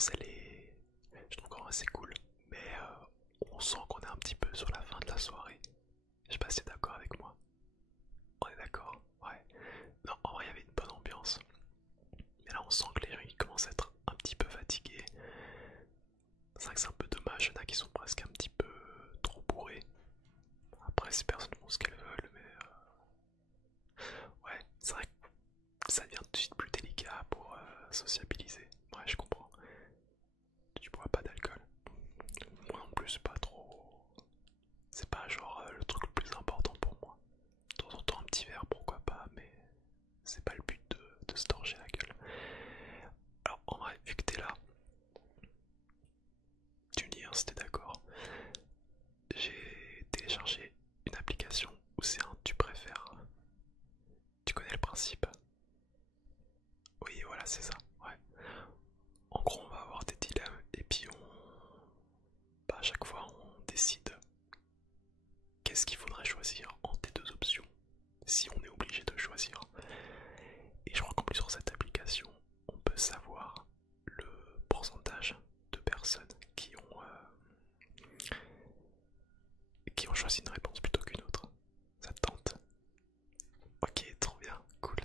l'ambiance elle est... Je trouve qu'en vrai c'est cool, mais on sent qu'on est un petit peu sur la fin de la soirée. Je sais pas si t'es d'accord avec moi. On est d'accord? Ouais. Non, en vrai il y avait une bonne ambiance. Mais là on sent que les gens ils commencent à être un petit peu fatigués. C'est vrai que c'est un peu dommage, il y en a qui sont presque un petit peu trop bourrés. Après ces personnes font ce qu'elles veulent, mais ouais, c'est vrai que ça devient tout de suite plus délicat pour sociabiliser. Ouais, je comprends. Tu bois pas d'alcool. Moi non plus, c'est pas trop. C'est pas genre le truc le plus important pour moi. De temps en temps, un petit verre, pourquoi pas, mais c'est pas le but de se torcher la gueule. Alors, en vrai, vu que t'es là, tu me dis hein, si t'es d'accord. J'ai téléchargé une application où c'est un tu préfères. Tu connais le principe? Oui, voilà, c'est ça. Ouais. En gros, on va avoir des dilemmes et puis bah, à chaque fois, on décide qu'est-ce qu'il faudrait choisir entre tes deux options si on est obligé de choisir. Et je crois qu'en plus sur cette application, on peut savoir le pourcentage de personnes qui ont choisi une réponse plutôt qu'une autre. Ça te tente? Ok, trop bien, cool.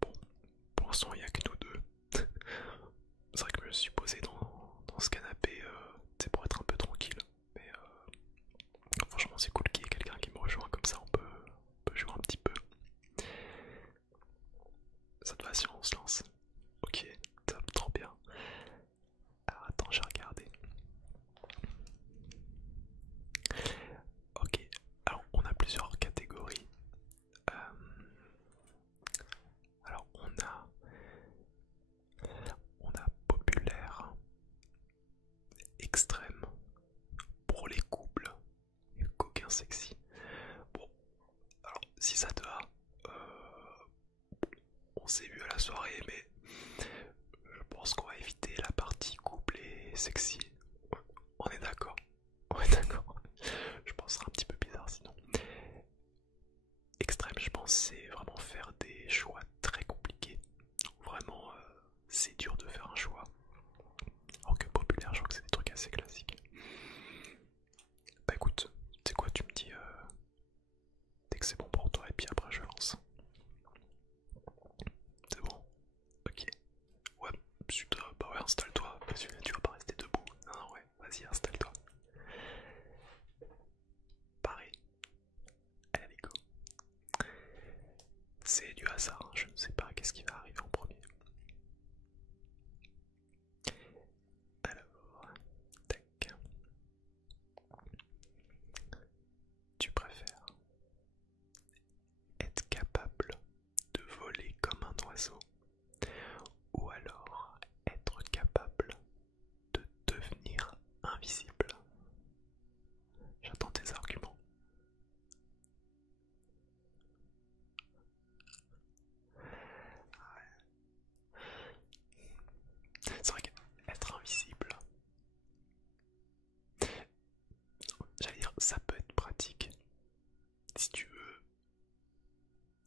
Bon, pour l'instant, il n'y a que nous deux. C'est vrai que je me suis posé dans ce canapé, c'est pour être un peu tranquille. Mais franchement, c'est cool qu'il y ait quelqu'un qui me rejoint comme ça, on peut jouer un petit peu. Ça te va si on se lance? Ok, top, trop bien. Alors attends, j'ai regardé. Ok, alors on a plusieurs catégories. Euh, alors on a populaire, extrême, pour les couples, et coquin sexy. Bon, alors si ça te va, on s'est vu à la soirée, mais je pense qu'on va éviter la partie couple et sexy. On est d'accord? On est d'accord. Je pense que ce sera un petit peu bizarre sinon. Extrême, je pense, c'est vraiment faire des choix très compliqués. Vraiment, c'est dur de faire un choix. Alors que populaire, je crois que c'est des trucs assez classiques. Bah écoute, tu sais quoi, tu me dis dès que c'est bon pour toi et puis après je lance. C'est bon? Ok. Ouais, putain, bah ouais, installe-toi, parce que tu vas pas rester debout. Non, non, ouais, vas-y, installe-toi. Pareil. Allez, go. C'est du hasard, hein, je ne sais pas qu'est-ce qui va arriver en premier. Alors, tac. Tu préfères être capable de voler comme un oiseau ou alors être capable de devenir invisible? J'attends tes arguments. C'est vrai qu'être invisible, j'allais dire, ça peut être pratique si tu veux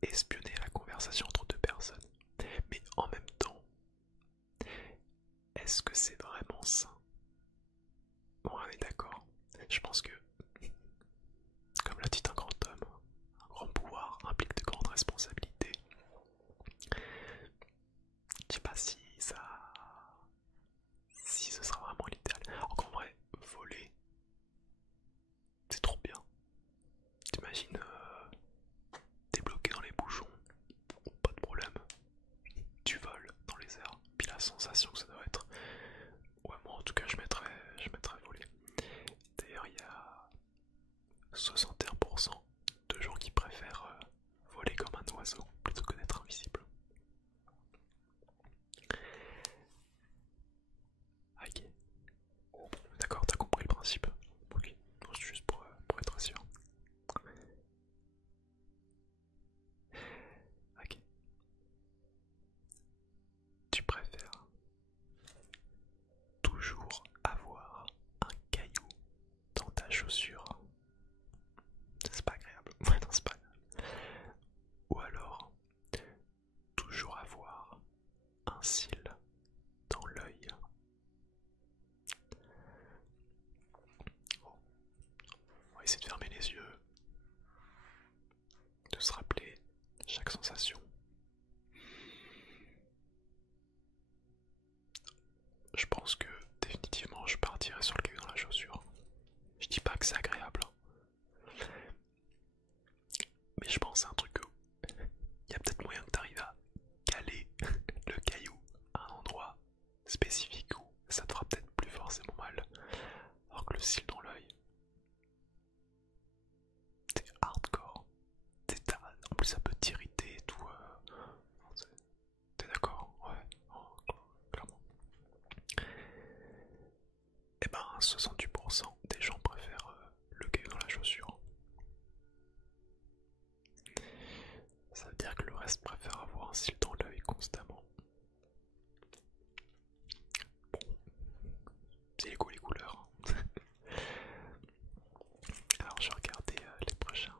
espionner la conversation entre deux personnes. Mais en même temps, est-ce que c'est vraiment sain? Bon, on est d'accord. Je pense que, comme l'a dit un grand homme, un grand pouvoir implique de grandes responsabilités. Je sais pas si ce sera vraiment l'idéal. Alors qu'en vrai, voler, c'est trop bien. T'imagines, t'es bloqué dans les bouchons, pas de problème. Tu voles dans les airs. Puis la sensation que ça doit être. Ouais, moi en tout cas, je mettrais voler. D'ailleurs, il y a 61% de gens qui préfèrent voler comme un oiseau plutôt que d'être invisible. Ok. D'accord, t'as compris le principe. Ok, non, c'est juste pour être sûr. Ok. Tu préfères toujours avoir un caillou dans ta chaussure? C'est pas agréable. Ouais, non, c'est pas agréable. Ou alors, toujours avoir un cil dans l'œil? essayer de fermer les yeux, de se rappeler chaque sensation. Je pense que définitivement je partirai sur le caillou dans la chaussure. Je dis pas que c'est agréable, hein, mais je pense à un truc où il y a peut-être moyen que tu arrives à caler le caillou à un endroit spécifique où ça te fera peut-être plus forcément mal. Alors que le cil dans l'œil, c'est hardcore. En plus ça peut t'irriter et tout. T'es d'accord? Ouais, oh, clairement. Et ben 68% des gens préfèrent le caillou dans la chaussure. Ça veut dire que le reste préfère avoir un cil dans l'œil constamment. Bon, c'est les goûts, les couleurs. Alors je vais regarder les prochains.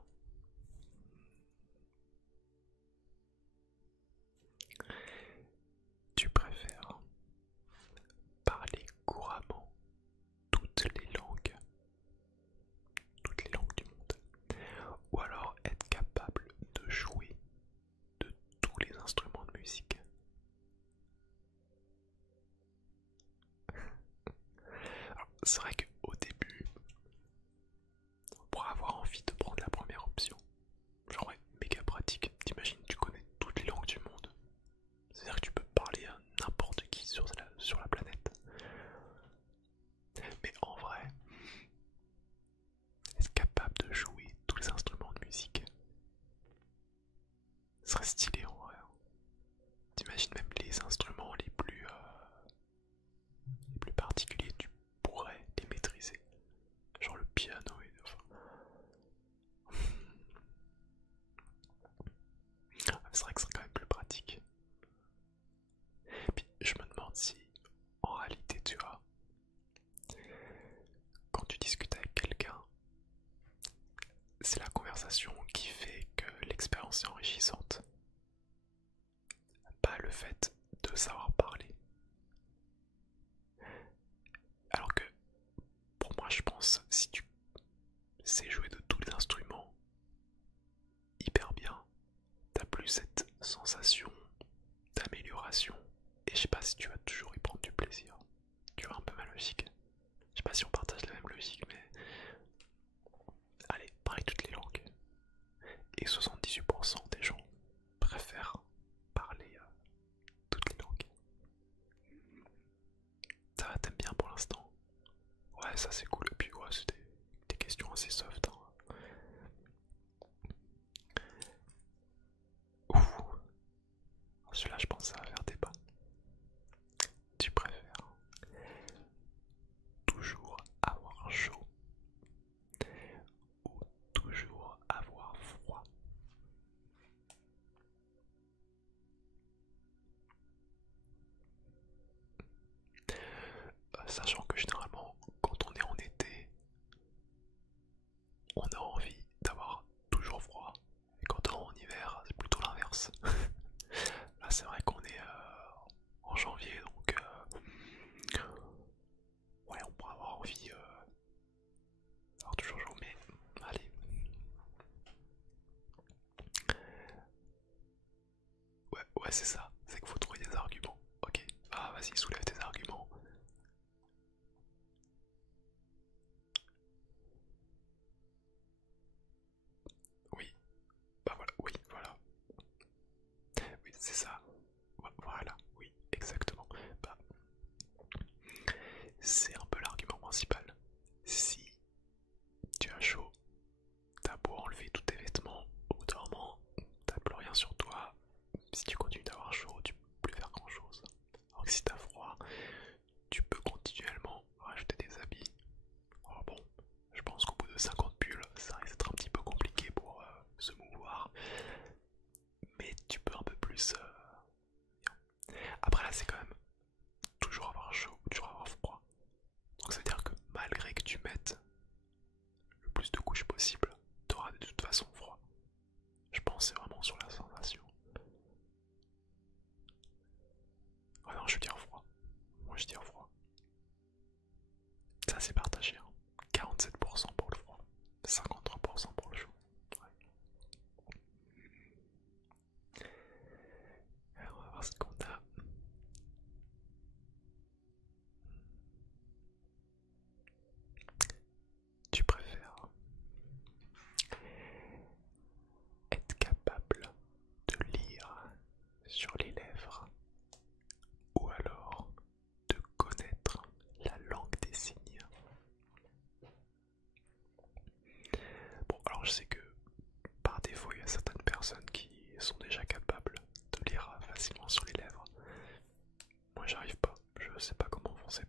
Tu préfères parler couramment toutes les langues du monde, ou alors être capable de jouer de tous les instruments de musique? Alors, c'est vrai qu'au début, on pourrait avoir envie de prendre la première option. Genre ouais, méga pratique. T'imagines, tu connais toutes les langues du monde. C'est-à-dire que tu peux parler à n'importe qui sur la planète. Mais en vrai, être capable de jouer tous les instruments de musique, ce serait stylé en vrai. T'imagines même les instruments les plus particuliers, tu pourrais les maîtriser. Genre le piano et enfin. C'est vrai que c'est quand même plus pratique. Puis je me demande si, en réalité, tu vois, quand tu discutes avec quelqu'un, c'est la conversation qui fait que l'expérience est enrichissante, pas le fait de savoir parler. Alors que, pour moi, je pense, si tu sais jouer de tous les instruments hyper bien, t'as plus cette sensation d'amélioration. Et je sais pas si tu vas toujours y prendre du plaisir. Tu vois un peu ma logique. Je sais pas si on partage la même logique, mais allez, parlez toutes les langues. Et 78% des gens préfèrent parler toutes les langues. Ça va, t'aimes bien pour l'instant? Ouais, ça c'est cool. Et puis ouais, c'est des questions assez soft, hein. Ouf. Celui-là, je pense que ça va faire débat. Tu préfères toujours avoir chaud ou toujours avoir froid? Sachant que généralement, quand on est en été, on a envie d'avoir toujours froid. Et quand on est en hiver, c'est plutôt l'inverse. Là, c'est vrai qu'on est en janvier, donc ouais, on pourrait avoir envie d'avoir toujours chaud, mais allez. Ouais, ouais, c'est ça. C'est qu'il faut trouver des arguments. Ok, ah, vas-y, soulève tes arguments. Oui, bah voilà, oui, voilà. Oui, c'est ça. Voilà, oui, exactement. Bah, c'est un peu l'argument principal. Si tu as chaud, t'as beau enlever tous tes vêtements, au bout d'un moment, t'as plus rien sur toi. Si tu continues d'avoir chaud, tu peux plus faire grand chose. Alors que si t'as froid, tu peux continuellement rajouter des habits. Alors bon, je pense qu'au bout de 50 pulls, ça risque d'être un petit peu compliqué pour se mouvoir. Mais tu peux un peu plus. Après là, c'est quand même toujours avoir chaud ou toujours avoir froid. Donc ça veut dire que malgré que tu mettes le plus de couches possible, t'auras de toute façon froid. Je pense que c'est vraiment sur la sensation. Ah non, je veux dire froid. Moi je dis froid. Ça c'est partagé, hein. 47% pour le froid, 53%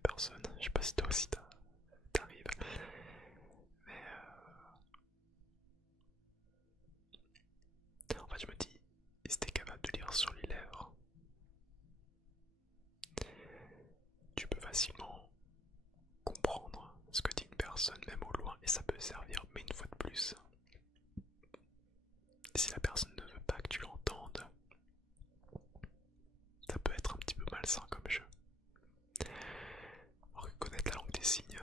personne. Je sais pas si toi aussi t'arrives. Mais en fait, je me dis, si t'es capable de lire sur les lèvres, tu peux facilement comprendre ce que dit une personne, même au loin, et ça peut servir. Mais une fois de plus, si la personne ne veut pas que tu l'entendes, ça peut être un petit peu malsain comme jeu. Alors que connaître la langue des signes,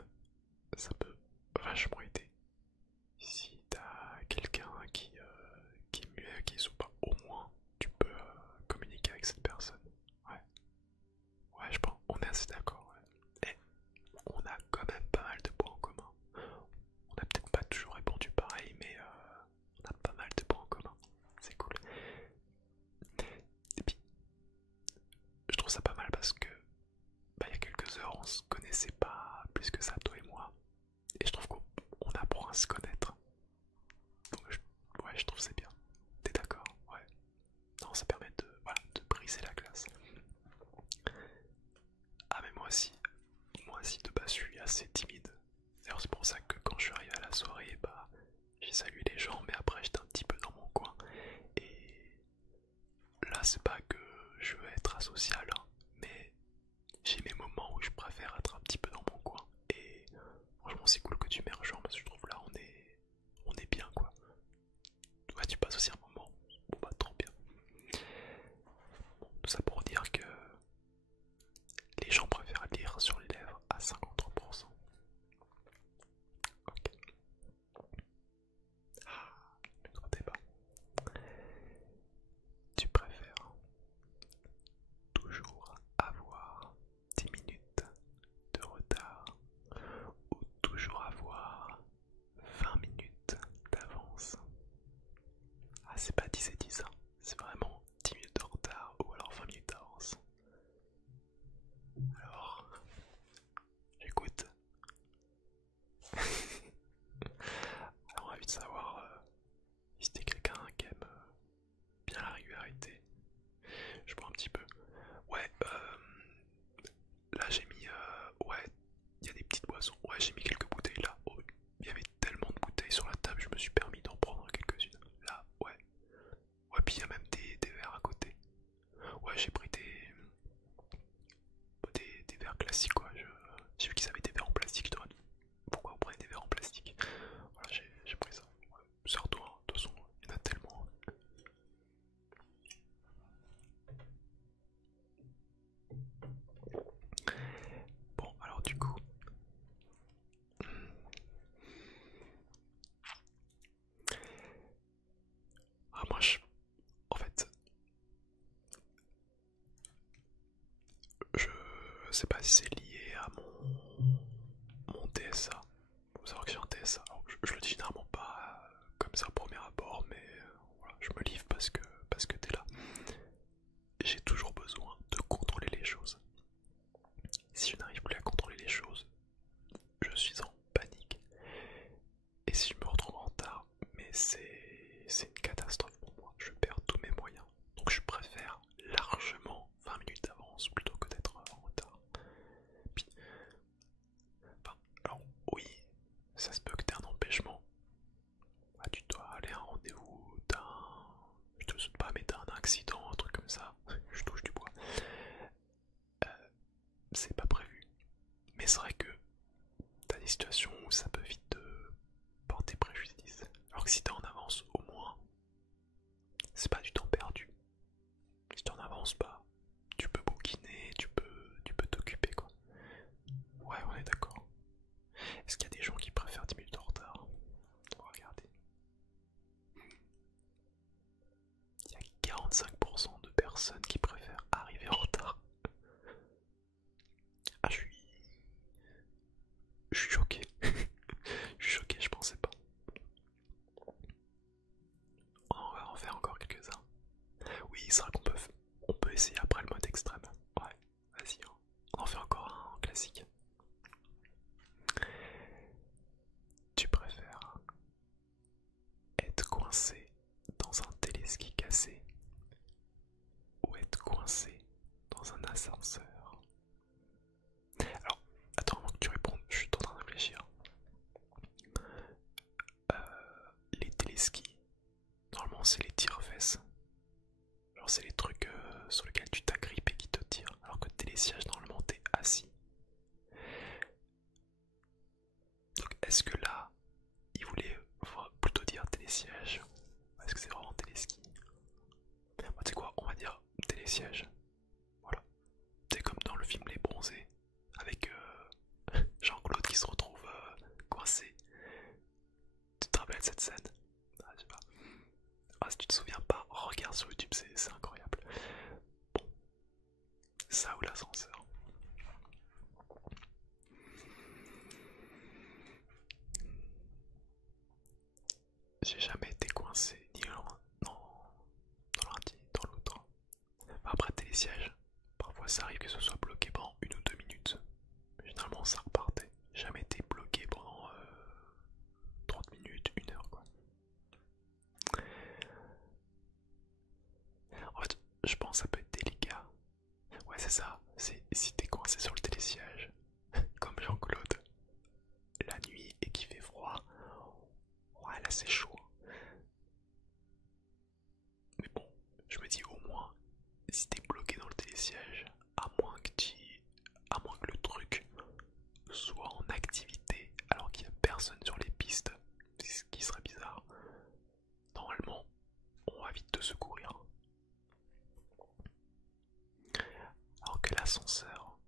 ça peut vachement aider. Si t'as quelqu'un qui est muet, qui est sourd, pas, au moins tu peux communiquer avec cette personne. Ouais, ouais, je pense, on est assez d'accord. Ouais. Et on a quand même pas mal de points en commun. On n'a peut-être pas toujours répondu pareil, mais on a pas mal de points en commun. C'est cool. Et puis, je trouve ça pas mal parce que il y a quelques heures, on se connaissait pas plus que ça, toi et moi. Et je trouve qu'on apprend à se connaître. Donc, ouais, je trouve c'est bien. T'es d'accord? Ouais. Non, ça permet de, voilà, de briser la glace. Ah, mais moi aussi de base, je suis assez timide. D'ailleurs, c'est pour ça que quand je suis arrivé à la soirée, j'ai salué les gens, mais après, j'étais un petit peu dans mon coin. Et là, c'est pas que je veux être asocial, hein, mais j'ai mes moments où je préfère être un petit peu dans mon coin. Et franchement, c'est cool que tu m'aies rejoint parce que je trouve là, on est bien quoi. Ouais, tu passes aussi un moment. Bon, bah, trop bien. Bon, tout ça pour dire que les gens préfèrent lire sur les lèvres à 53%. Ok. Ah, le grand débat. Tu préfères toujours avoir 10 minutes de retard ou toujours avoir 20 minutes d'avance? Ah, c'est pas 10 et 10, hein. C'est vraiment 10 minutes de retard ou alors 20 minutes d'avance. Alors, j'écoute. Alors, on a envie de savoir si t'es quelqu'un qui aime bien la régularité. Je bois un petit peu. Ouais, là j'ai mis. Ouais, il y a des petites boissons. Ouais, j'ai mis quelques bouteilles là. Oh, il y avait tellement de bouteilles sur la table, je me suis permis d'en prendre quelques-unes. Là, ouais. Ouais, puis il y a même des verres à côté. Ouais, j'ai pris des verres classiques quoi. J'ai vu qu'ils avaient des verres en plastique. Je dois pourquoi vous prenez des verres en plastique? Voilà, j'ai pris ça. Ouais. Sors-toi, hein. De toute façon, il y en a tellement. Bon, alors du coup, ah, en fait, je sais pas si c'est lié à mon TSA. Faut savoir que j'ai un TSA. Alors, je le dis généralement pas comme ça au premier abord, mais voilà, je me livre parce que t'es là. J'ai toujours besoin de contrôler les choses. Si je n'arrive plus à contrôler les choses, je suis en panique. Et si je me retrouve en retard, mais c'est une catastrophe pour moi. Je perds tous mes moyens. Donc je préfère largement 20 minutes d'avance plutôt que d'être en retard. Puis, enfin, alors oui, ça se peut que t'aies un empêchement. Bah, tu dois aller à un rendez-vous, je te souhaite pas, mais t'as un accident, un truc comme ça. Je touche du bois. Euh, c'est pas prévu. Mais c'est vrai que t'as des situations où ça peut vite te porter préjudice. Alors que si t'es en avance, au moins, c'est pas du temps perdu. Si t'en avances pas, tu peux bouquiner, tu peux t'occuper quoi. Ouais, on est d'accord. Est-ce qu'il y a des gens qui préfèrent 10 minutes en retard? On va regarder. Il y a 45% de personnes qui préfèrent arriver en retard. Ah, je suis choqué. Je suis choqué, je pensais pas. cette scène? Ah, je sais pas. Ah, si tu te souviens pas, regarde sur YouTube, c'est incroyable. Bon, ça ou l'ascenseur. J'ai jamais été coincé ni dans l'un ni dans l'autre. Enfin, après télésiège, parfois ça arrive que ce soit bloqué pendant 1 ou 2 minutes. Mais généralement ça repartait. J'ai jamais été bloqué pendant 30 minutes, 1 heure quoi. En fait, je pense que ça peut être délicat. Ouais, c'est ça. C'est si t'es coincé sur le télésiège, comme Jean-Claude, la nuit et qu'il fait froid, ouais, là c'est chaud. Mais bon, je me dis au moins, si t'es bloqué dans le télésiège, à moins que le truc soit en activité alors qu'il n'y a personne sur les pistes, ce qui serait bizarre, normalement, on va vite te secourir. Alors que l'ascenseur,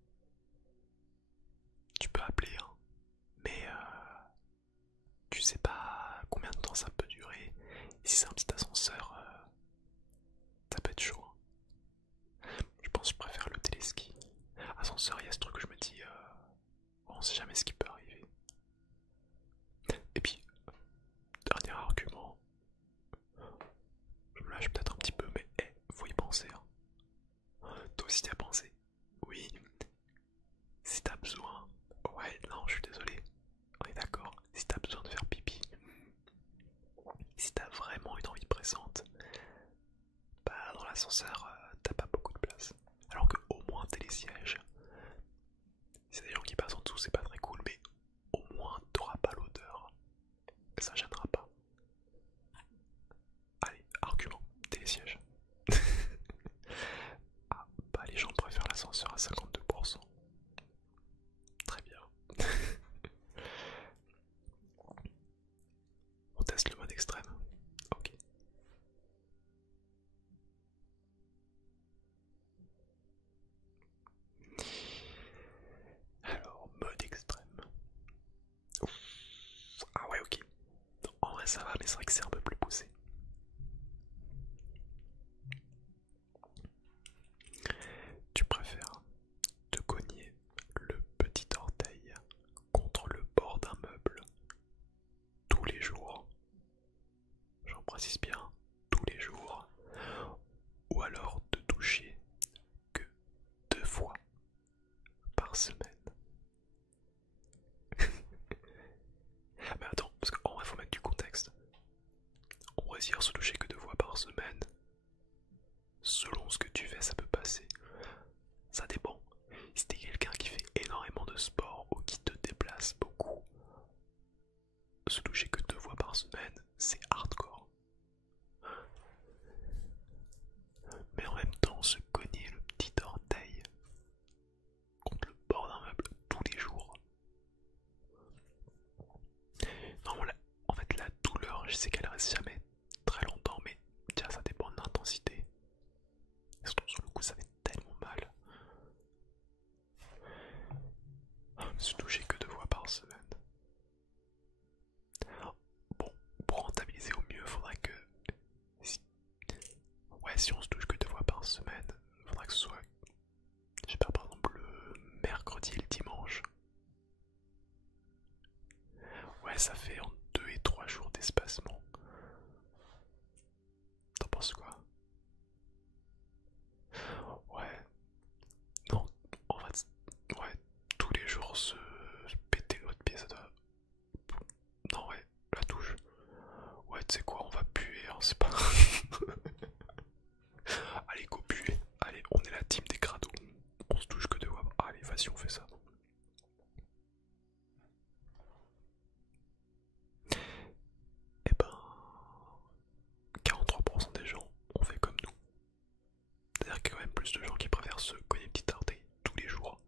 tu peux appeler, hein, mais tu sais pas combien de temps ça peut durer. Et si c'est un petit ascenseur, ça peut être chaud, hein. Je pense que je préfère le téléski. Ascenseur, il y a ce truc où je me dis, on sait jamais ce qui peut arriver. Et puis, dernier argument, je me lâche peut-être un petit peu, mais faut y penser, hein. Toi aussi t'y as pensé? Oui. Si t'as besoin, ouais, non, je suis désolé. On est d'accord. Si t'as besoin de faire pipi, si t'as vraiment une envie pressante, bah dans l'ascenseur, t'as pas beaucoup de place. Alors que au moins t'es les sièges. Si des gens qui passent en dessous, c'est pas très cool, mais au moins t'auras pas l'odeur. Et ça gênera pas. Allez, argument, télésiège. Ah, bah les gens préfèrent l'ascenseur à 52%. Très bien. On teste le mode extrême. Ok. Alors, mode extrême. Ouf. Ah ouais, ok. En vrai, ça va, mais c'est vrai que c'est un peu plus poussé. Tu préfères te cogner le petit orteil contre le bord d'un meuble tous les jours, j'en précise bien, tous les jours, ou alors te toucher que 2 fois par semaine? Mais attends, parce qu'en vrai, faut mettre du contexte. On pourrait dire se toucher que 2 fois par semaine. Selon ce que tu fais, ça peut passer. Ça dépend. Si t'es quelqu'un qui fait énormément de sport ou qui te déplace beaucoup, se toucher que 2 fois par semaine, c'est hardcore. Mais en même temps, se cogner le petit orteil contre le bord d'un meuble tous les jours. Non, en fait, la douleur, je sais qu'elle reste jamais très longtemps, mais tiens, ça dépend de l'intensité. Et surtout, sur le coup, ça fait tellement mal. Se toucher que 2 fois par semaine. Bon, pour rentabiliser au mieux, faudrait que. Si... Ouais, si on se touche que 2 fois par semaine, faudrait que ce soit. Je sais pas, par exemple, le mercredi et le dimanche. Ouais, ça fait en 2 et 3 jours d'espacement. T'en penses quoi? Ouais, non, en fait, ouais, tous les jours se péter l'autre pied, ça doit. Non, ouais, la touche. Ouais, tu sais quoi, on va puer, hein, c'est pas. Allez, go puer. Allez, on est la team des crados. On se touche que 2 fois. Allez, vas-y, on fait ça. Et ben, 43% des gens ont fait comme nous. C'est-à-dire qu'il y a quand même plus de gens qui préfèrent se cogner une petite orteil tous les jours.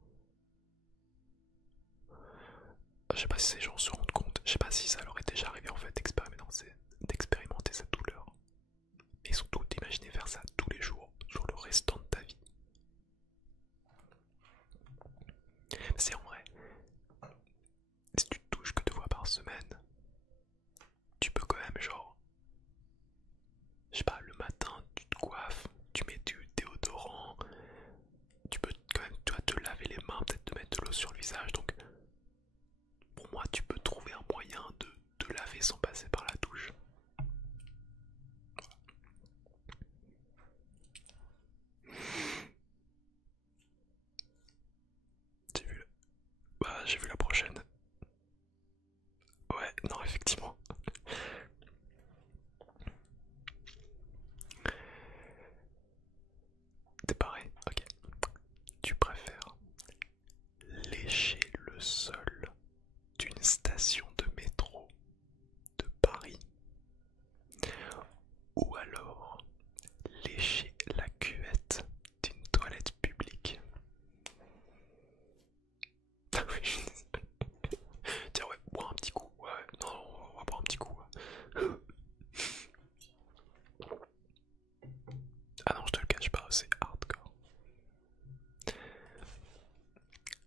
Je sais pas si ces gens se rendent compte, je sais pas si ça leur est déjà arrivé en fait d'expérimenter cette douleur. Et surtout d'imaginer faire ça tous les jours sur le restant de ta vie. C'est en vrai, si tu te touches que 2 fois par semaine, tu peux quand même même genre, je sais pas, le matin tu te coiffes, tu mets du déodorant, tu peux quand même tu vas te laver les mains, peut-être te mettre de l'eau sur le visage, donc pour moi tu peux trouver un moyen de te laver sans passer par la douche. J'ai vu, j'ai vu la prochaine. Ouais, non, effectivement. T'es pareil, ok. Tu préfères lécher le sol d'une station de métro de Paris ou alors lécher la cuvette d'une toilette publique? Ah oui. Tiens, ouais, boire un petit coup. Ouais, non, on va boire un petit coup. Ouais. Ah non, je te le cache pas, c'est hardcore.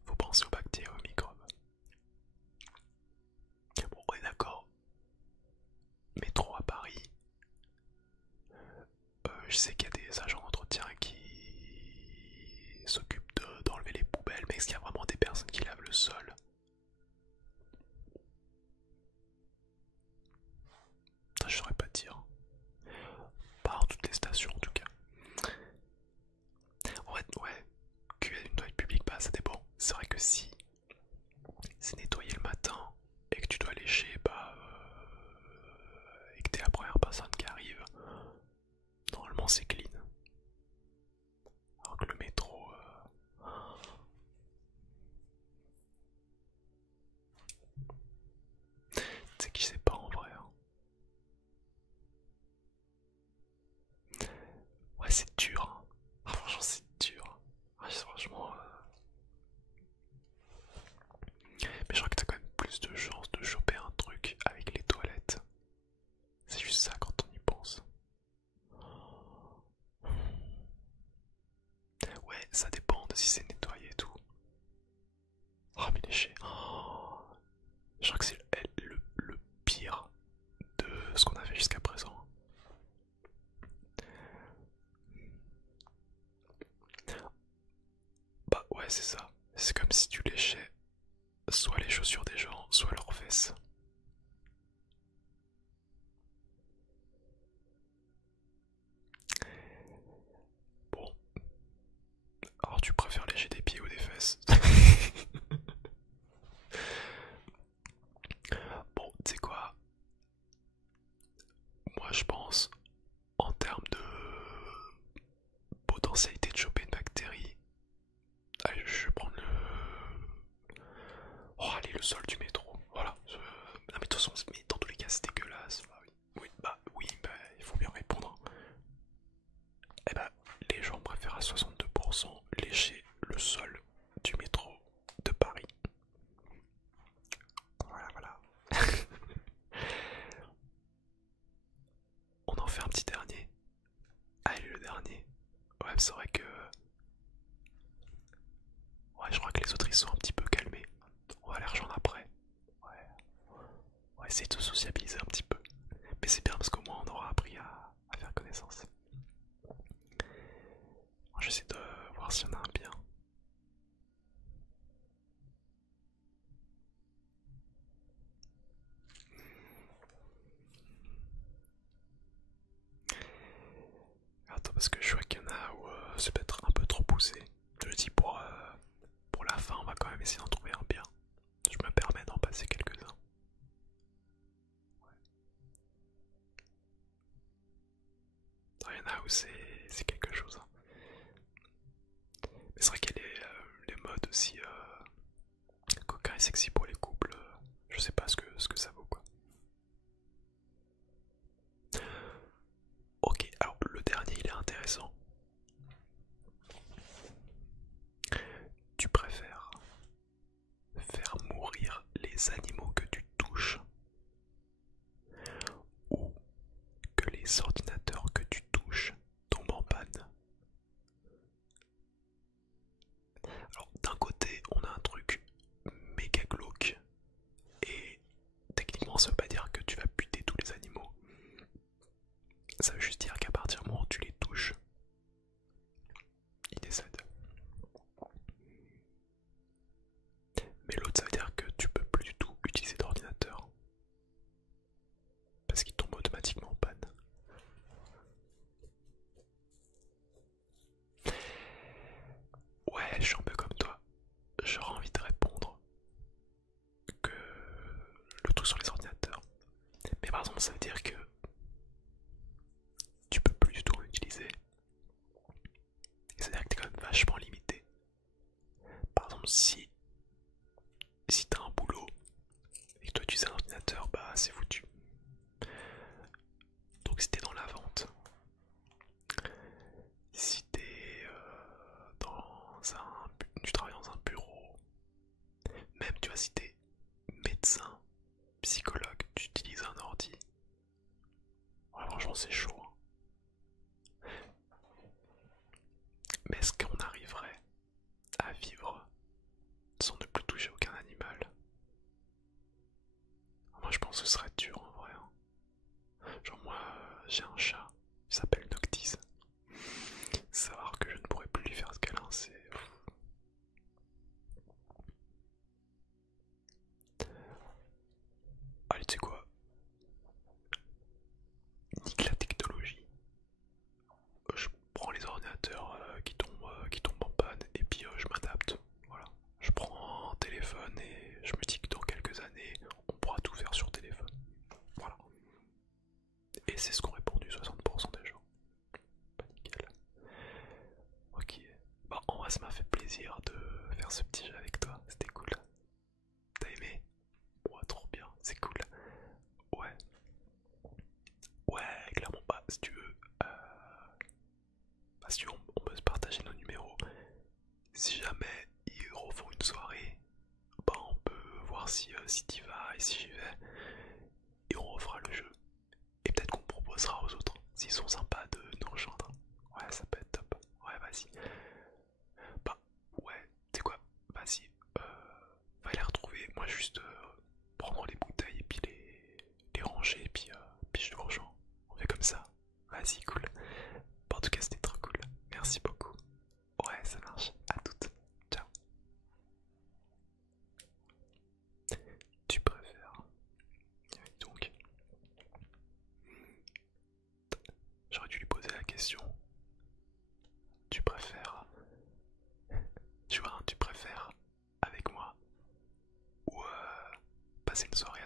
Faut penser aux bactéries, aux microbes. Bon, on est d'accord. Métro à Paris. Je sais qu'il y a des agents d'entretien qui s'occupent d'enlever les poubelles, mais est-ce qu'il y a vraiment des personnes qui lavent le sol? Ça, je saurais pas dire. Pas dans toutes les stations en tout cas. En fait, ouais, cuire une toilette publique, bah ça dépend. C'est vrai que si c'est nettoyé le matin et que tu dois lécher, et que t'es la première personne qui arrive, normalement c'est clean. Alors que le métro, tu sais qui sait pas en vrai. Hein. Ouais, c'est dur. Hein. Ah, franchement, c'est dur. Ah, franchement. Mais je crois que t'as quand même plus de chances de choper un truc avec les toilettes. C'est juste ça quand on y pense. Ouais, ça dépend de si c'est nettoyé et tout. Oh, mais léché. Oh, je crois que c'est le pire de ce qu'on a fait jusqu'à présent. Bah ouais, c'est ça. C'est comme si tu léchais soit les chaussures des gens, soit leurs fesses. Bon, alors tu préfères lécher des pieds ou des fesses? Bon, tu sais quoi? Moi je pense, en termes de potentialité de choper une bactérie, allez, je vais prendre le... Oh, allez, le sol du métro. Voilà. Non, mais de toute façon, mais dans tous les cas, c'est dégueulasse. Bah oui. Oui, il faut bien répondre. Eh bah, les gens préfèrent à 62% lécher le sol du métro de Paris. Voilà, voilà. On en fait un petit dernier. Allez, le dernier. Ouais, c'est vrai que... Ouais, je crois que les autres, ils sont un petit peu calmés. On va les rejoindre après. Ouais. On va essayer de se sociabiliser un petit peu. Mais c'est bien parce qu'au moins, on aura appris à faire connaissance. J'essaie de voir s'il y en a un bien. Attends, parce que je vois qu'il y en a où c'est peut-être un peu trop poussé. Je le dis pour la fin, on va quand même essayer d'en trouver un bien. Je me permets d'en passer quelques-uns. Il y en a où c'est quelque chose. Hein. Mais c'est vrai qu'il y a les modes aussi coquins et sexy pour les couples. Je sais pas ce que ça vaut quoi. Ok, alors le dernier il est intéressant. Tu préfères faire mourir les animaux que tu touches ou que les ordinateurs que tu touches tombent en panne? Alors d'un côté on a un truc méga glauque et techniquement ça veut pas dire que tu vas buter tous les animaux, même tu vois, si t'es médecin, psychologue, tu utilises un ordi. Ouais, franchement, c'est chaud, hein. Mais est-ce qu'on arriverait à vivre sans ne plus toucher aucun animal? Moi, je pense que ce serait dur en vrai, hein. Genre, moi, j'ai un chat, il s'appelle Noctis. Savoir que je ne pourrais plus lui faire ce câlin, c'est. Allez, tu sais quoi? Nique la technologie. Je prends les ordinateurs qui tombent en panne et puis je m'adapte. Voilà. Je prends un téléphone et je me dis que dans quelques années, on pourra tout faire sur téléphone. Voilà. Et c'est ce qu'ont répondu 60% des gens. Pas nickel. Ok. Bah, en vrai, ça m'a fait plaisir de faire ce petit jeu avec toi. C'était cool. T'as aimé? Ouais, trop bien. C'est cool. Ouais. Ouais, clairement pas. Si tu veux, bah, si tu veux, on peut se partager nos numéros. Si jamais ils refont une soirée, bah on peut voir si t'y vas et si j'y vais. Et on refera le jeu. Et peut-être qu'on proposera aux autres, s'ils sont sympas, de nous rejoindre. Ouais, ça peut être top. Ouais, vas-y. Bah, ouais, tu sais quoi? Vas-y. Va les retrouver. Moi, juste prendre les bouteilles et puis les ranger. Et puis je te rejoins. On fait comme ça. Vas-y, cool. Bah, en tout cas, c'était trop cool. Merci beaucoup. Ouais, ça marche. À toutes. Ciao. Tu préfères. Donc, j'aurais dû lui poser la question. Tu préfères. Tu vois, tu préfères avec moi ou passer une soirée